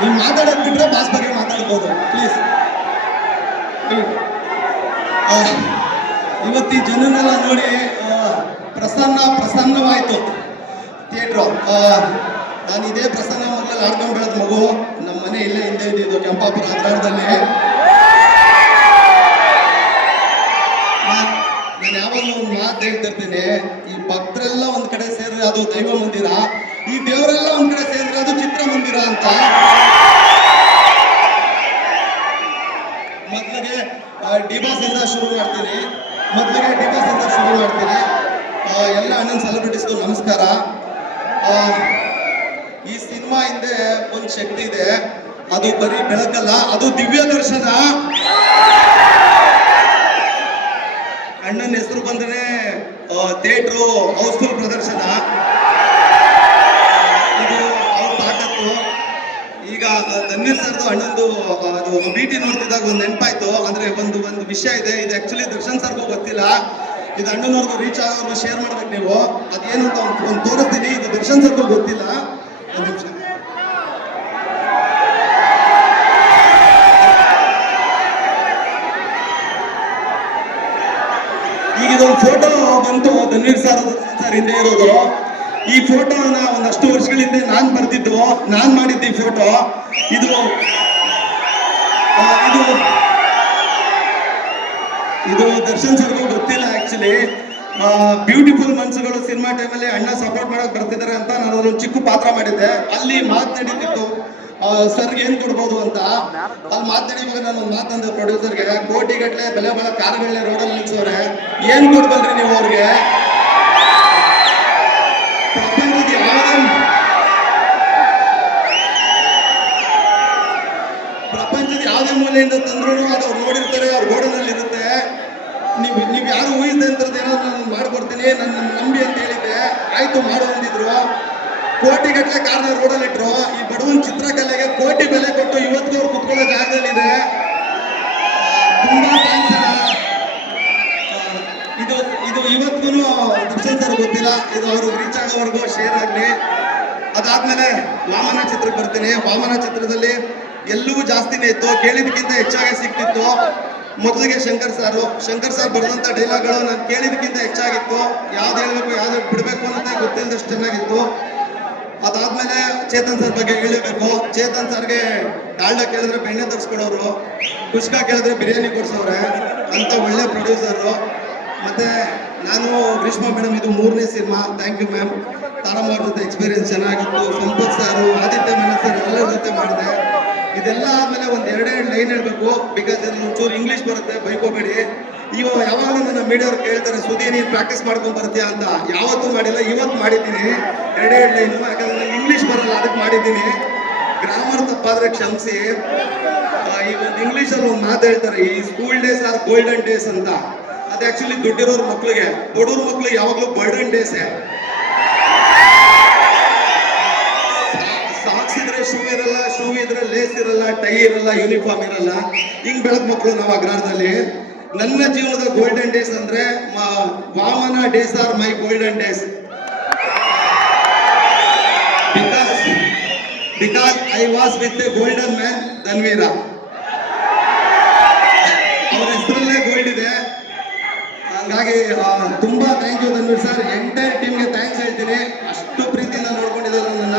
ನೀವು ಮಾತಾಡೋದು ಬಿಟ್ಟರೆ ಬಾಸ್ ಬಗ್ಗೆ ಮಾತಾಡ್ಬೋದು. ಪ್ಲೀಸ್ ಇವತ್ತಿ ಜನನೆಲ್ಲ ನೋಡಿ ಪ್ರಸನ್ನ ಪ್ರಸನ್ನವಾಯಿತು. ಥಿಯೇಟ್ರು ನಾನು ಇದೇ ಪ್ರಸನ್ನ ಮೊದಲಲ್ಲಿ ಆಡ್ಕೊಂಡು ಬೆಳೆದ ಮಗು. ನಮ್ಮ ಮನೆ ಇಲ್ಲೇ ಹಿಂದೆ ಇದ್ದಿದ್ದು ಕೆಂಪಾಪುರ ಹತ್ರದಲ್ಲಿ. ನಾನು ಯಾವಾಗಲೂ ಒಂದು ಮಾತು ಹೇಳ್ತಿರ್ತೀನಿ. ಈ ಭಕ್ತರೆಲ್ಲ ಒಂದು ಕಡೆ ಸೇರಿದ್ರೆ ಅದು ದೈವ ಮಂದಿರ. ಈ ದೇವರೆಲ್ಲ ಒಂದ್ ಕಡೆ ಸೇರಿದ್ರೆ ಅದು ಚಿತ್ರ ಮಂದಿರ ಅಂತ. ಮೊದಲಿಗೆ ಡಿಬಾಸ್ ಇಂದ ಶುರು ಮಾಡ್ತೀನಿ. ಮೊದಲಿಗೆ ಡಿಬಾಸ್ ಇಂದ ಶುರು ಮಾಡ್ತೀನಿ. ಎಲ್ಲ ಅಣ್ಣನ ಸೆಲೆಬ್ರಿಟೀಸ್ಗೂ ನಮಸ್ಕಾರ. ಈ ಸಿನಿಮಾ ಹಿಂದೆ ಒಂದು ಶಕ್ತಿ ಇದೆ. ಅದು ಬರೀ ಬೆಳಕಲ್ಲ, ಅದು ದಿವ್ಯ ದರ್ಶನ. ಅಣ್ಣನ ಹೆಸರು ಬಂದ್ರೆ ಥಿಯೇಟ್ರು ಹೌಸ್ಫುಲ್ ಪ್ರದರ್ಶನ. ಈಗ ಧನ್ವೀರ್ ಸರ್ದು ಅಣ್ಣಂದು ಅದು ಬಿ ಟಿ ನೋಡ್ತಿದ್ದಾಗ ಒಂದು ನೆನಪಾಯ್ತು. ಅಂದ್ರೆ ಒಂದು ಒಂದು ವಿಷಯ ಇದೆ. ಇದು ಆಕ್ಚುಲಿ ದರ್ಶನ್ ಸರ್ಗೂ ಗೊತ್ತಿಲ್ಲ. ಇದು ಅಣ್ಣನವ್ರಿಗೂ ರೀಚ್ ಆಗೋದು ಶೇರ್ ಮಾಡ್ಬೇಕು ನೀವು. ಅದೇನು ಅಂತ ಒಂದು ತೋರಿಸ್ತೀನಿ. ಇದು ದರ್ಶನ್ ಸರ್ಗೂ ಗೊತ್ತಿಲ್ಲ. ಒಂದು ನಿಮಿಷ. ಈಗ ಇದೊಂದು ಫೋಟೋ ಬಂತು. ತನ್ವೀರ್ ಸರ್ ಸರ್ ಹಿಂದೆ ಇರೋದು. ಈ ಫೋಟೋನ ಒಂದಷ್ಟು ವರ್ಷಗಳ ಹಿಂದೆ ನಾನ್ ನಾನ್ ಮಾಡಿದ್ದೆ ಈ ಫೋಟೋ ಇದು ಇದು ಇದು ದರ್ಶನ್ ಸರ್ಗೂ ಗೊತ್ತಿಲ್ಲ ಆಕ್ಚುಲಿ ಬ್ಯೂಟಿಫುಲ್ ಮನ್ಸುಗಳು ಸಿನಿಮಾ ಟೈಮಲ್ಲಿ ಅಣ್ಣ ಸಪೋರ್ಟ್ ಮಾಡಕ್ ಬರ್ತಿದ್ದಾರೆ ಅಂತ ನಾನು ಅದೊಂದು ಚಿಕ್ಕ ಪಾತ್ರ ಮಾಡಿದ್ದೆ. ಅಲ್ಲಿ ಮಾತು ನಡೀತಿತ್ತು. ಸರ್ಗೆ ಏನ್ ಕೊಡ್ಬೋದು ಅಂತ. ಅಲ್ಲಿ ಮಾತನಾಡಿವಾಗ ನಾನು ಮಾತಂದೆ ಪ್ರೊಡ್ಯೂಸರ್ಗೆ ಕೋಟಿ ಗಟ್ಲೆ ಬೆಲೆ ಬಾಳ ಕಾರ್ಗಳೇ ರೋಡಲ್ಲಿ ನಿಲ್ಸೋರೆ. ಏನ್ ಕೊಡ್ಬಲ್ರಿ ನೀವು ಅವ್ರಿಗೆ? ಮೂಲೆಯಿಂದ ತಂದ್ರು ಅದು ಅವ್ರು ನೋಡಿರ್ತಾರೆ, ಅವ್ರ ಗೋಡನಲ್ಲಿ ಇರುತ್ತೆ ನೀವು ನೀವು ಯಾರು ಊಹಿಸಿದೆ ಅಂತದ್ದು ಏನೋ ನಾನು ಮಾಡ್ಕೊಡ್ತೀನಿ ನನ್ನ ನಂಬಿ ಅಂತ ಹೇಳಿದ್ದೆ. ಆಯ್ತು ಮಾಡು ಅಂದಿದ್ರು. ಕೋಟಿ ಗಟ್ಟಲೆ ಕಾರ್ನ ರೋಡಲ್ಲಿ ಇಟ್ರು ಈ ಬಡವನ್ ಚಿತ್ರಕಲೆಗೆ ಕೋಟಿ ಬೆಲೆ ಕೊಟ್ಟು ಇವತ್ತಿಗೂ ಅವ್ರು ಕುತ್ಕೊಳ್ಳೋ ಜಾಗದಲ್ಲಿದೆ. ತುಂಬಾ ಥ್ಯಾಂಕ್ಸ್ ಇದು ಇದು ದರ್ಶನ್ ಸರ್ ಗೊತ್ತಿಲ್ಲ. ಇದು ಅವರು ರೀಚ್ ಆಗೋವರೆಗೂ ಶೇರ್ ಆಗಲಿ. ಅದಾದ್ಮೇಲೆ ವಾಮನ ಚಿತ್ರಕ್ಕೆ ಬರ್ತೀನಿ. ವಾಮನ ಚಿತ್ರದಲ್ಲಿ ಎಲ್ಲವೂ ಜಾಸ್ತಿನೇ ಇತ್ತು. ಕೇಳಿದಕ್ಕಿಂತ ಹೆಚ್ಚಾಗಿ ಸಿಕ್ತಿತ್ತು ಮೊದಲಿಗೆ ಶಂಕರ್ ಸಾರು. ಶಂಕರ್ ಸರ್ ಬರೆದಂತ ಡೈಲಾಗ್ಗಳು ನಾನು ಕೇಳಿದಕ್ಕಿಂತ ಹೆಚ್ಚಾಗಿತ್ತು. ಯಾವ್ದು ಹೇಳ್ಬೇಕು, ಯಾವ್ದು ಬಿಡಬೇಕು ಅನ್ನೋದೇ ಗೊತ್ತಿಲ್ಲದಷ್ಟು ಚೆನ್ನಾಗಿತ್ತು. ಅದಾದ್ಮೇಲೆ ಚೇತನ್ ಸರ್ ಬಗ್ಗೆ ಹೇಳಬೇಕು. ಚೇತನ್ ಸರ್ಗೆ ಡಾಲ್ಡ ಕೇಳಿದ್ರೆ ಬೆಣ್ಣೆ ತರಿಸ್ಕೊಡೋರು ಪುಷ್ಕ ಕೇಳಿದ್ರೆ ಬಿರಿಯಾನಿ ಕೊಡ್ಸೋರೆ ಅಂತ ಒಳ್ಳೆ ಪ್ರೊಡ್ಯೂಸರು ಮತ್ತೆ ನಾನು ಗ್ರೀಷ್ಮಾ ಮೇಡಮ್, ಇದು ಮೂರನೇ cinema. Thank you ma'am Taramma ಜೊತೆ ಎಕ್ಸ್ಪೀರಿಯನ್ಸ್ ಚೆನ್ನಾಗಿತ್ತು. ಸಂಪತ್ ಸಾರು, ಆದಿತ್ಯ ಮೇನನ್ ಸರ್ ಎಲ್ಲರ ಜೊತೆ ಮಾಡಿದೆ. ಇದೆಲ್ಲ ಆದ್ಮೇಲೆ ಒಂದು ಎರಡೆರಡು ಲೈನ್ ಹೇಳ್ಬೇಕು. ಬಿಕಾಸ್ ಇದು ಒಂಚೂರು ಇಂಗ್ಲೀಷ್ ಬರುತ್ತೆ, ಬೈಕೋಬೇಡಿ. ಇವ ಯಾವಾಗಲೂ ನನ್ನ ಮೀಡಿಯವ್ರು ಕೇಳ್ತಾರೆ ಸುದಿ ನೀನು ಪ್ರಾಕ್ಟೀಸ್ ಮಾಡ್ಕೊಂಡು ಬರ್ತೀಯಾ? ಅಂತ. ಯಾವತ್ತೂ ಮಾಡಿಲ್ಲ, ಇವತ್ತು ಮಾಡಿದ್ದೀನಿ. ಎರಡೆರಡು ಲೈನು ಯಾಕಂದ್ರೆ ನಂಗೆ ಇಂಗ್ಲಿಷ್ ಬರಲ್ಲ, ಅದಕ್ಕೆ ಮಾಡಿದ್ದೀನಿ. ಗ್ರಾಮರ್ ತಪ್ಪಾದ್ರೆ ಕ್ಷಮಿಸಿ. ಈ ಒಂದು ಇಂಗ್ಲೀಷಲ್ಲಿ ಒಂದು ಮಾತು ಹೇಳ್ತಾರೆ, ಈ school days are golden days ಅಂತ. ಅದು ಆಕ್ಚುಲಿ ದುಡ್ಡಿರೋರ್ ಮಕ್ಳಿಗೆ ಬಡವ್ರ ಮಕ್ಳಿಗೆ ಯಾವಾಗಲೂ ಬರ್ಡನ್ ಡೇಸ್ ಸಾಕ್ಸ್ ಇದ್ರೆ ಶೂ ಇರಲ್ಲ ಶೂ ಇದ್ರೆ ಲೇಸ್ ಇರಲ್ಲ ಟೈ ಇರಲ್ಲ ಯೂನಿಫಾರ್ಮ್ ಇರಲ್ಲ. ಹಿಂಗ್ ಬೆಳಕ್ ಮಕ್ಕಳು ನಾವು ಅಗ್ರಹಾರದಲ್ಲಿ ನನ್ನ ಜೀವನದ ಗೋಲ್ಡನ್ ಡೇಸ್ ಅಂದ್ರೆ Vamana days are my golden days because because I was with a golden man Dhanveer ಹಂಗಾಗಿ ಆ, ತುಂಬಾ thank you Dhanveer sir entire ಟೀಮ್ಗೆ ಥ್ಯಾಂಕ್ಸ್ ಹೇಳ್ತೀನಿ. ಅಷ್ಟು ಪ್ರೀತಿಯಿಂದ ನೋಡ್ಕೊಂಡಿದ್ದಾರೆ ನನ್ನ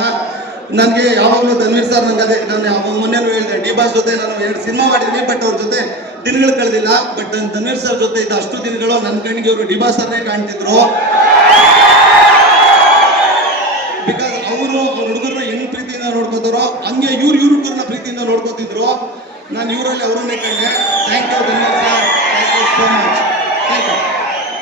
ನನಗೆ ಯಾವಾಗಲೂ ಧನ್ವೀರ್ ಸರ್ ನನಗೆ ಅದೇ ನಾನು ಯಾವಾಗ ಮೊನ್ನೆ ಹೇಳಿದೆ ಡಿ ಬಾಸ್ ಜೊತೆ ನಾನು ಎರಡು ಸಿನಿಮಾ ಮಾಡಿದ್ದೀನಿ ಬಟ್ ಅವ್ರ ಜೊತೆ ದಿನಗಳು ಕಳೆದಿಲ್ಲ. ಬಟ್ ಧನ್ವೀರ್ ಸರ್ ಜೊತೆ ಇದ್ದ ಅಷ್ಟು ದಿನಗಳು ನನ್ನ ಕಣ್ಣಿಗೆ ಅವರು ಡಿ ಬಾಸ್ ಸರ್ನೇ ಕಾಣ್ತಿದ್ರು. ಬಿಕಾಸ್ ಅವರು ಅವ್ರ ಹುಡುಗರನ್ನ ಹೆಂಗ್ ಪ್ರೀತಿಯಿಂದ ನೋಡ್ಕೋತಾರೋ ಹಂಗೆ ಇವ್ರು ಇವ್ರ ಹುಡುಗರನ್ನ ಪ್ರೀತಿಯಿಂದ ನೋಡ್ಕೋತಿದ್ರು. ನಾನು ಇವರಲ್ಲಿ ಅವರನ್ನೇ ಕಂಡೆ. Thank you Dhanveer sir thank you so much